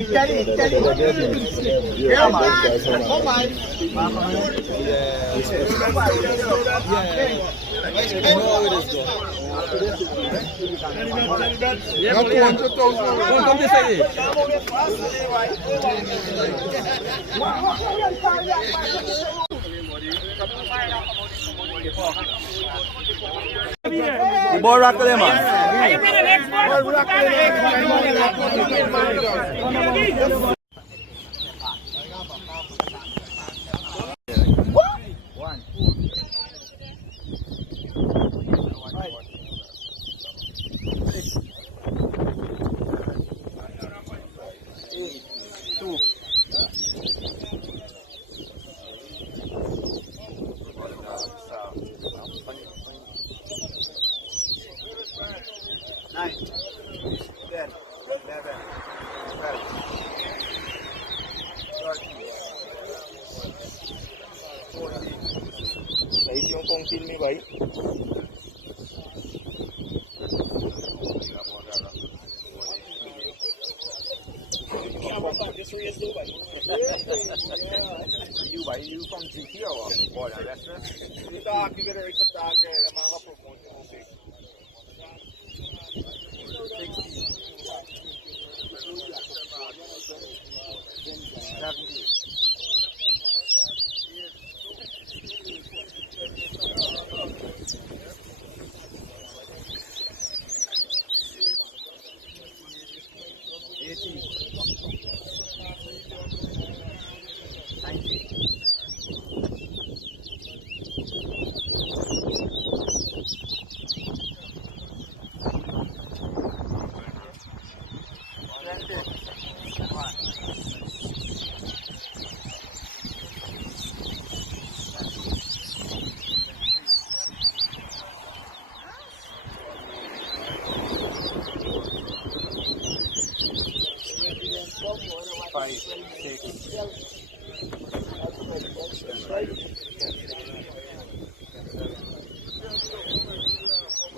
Yeah, man. Come on. Yeah, 200,000. Come this side. The boy rock them, man. Sahih yung kongsil ni bay. You by you from GT or what? That's it. You talk, you get a record tag, I'm a promoter.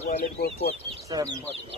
Well, it goes 4, 7.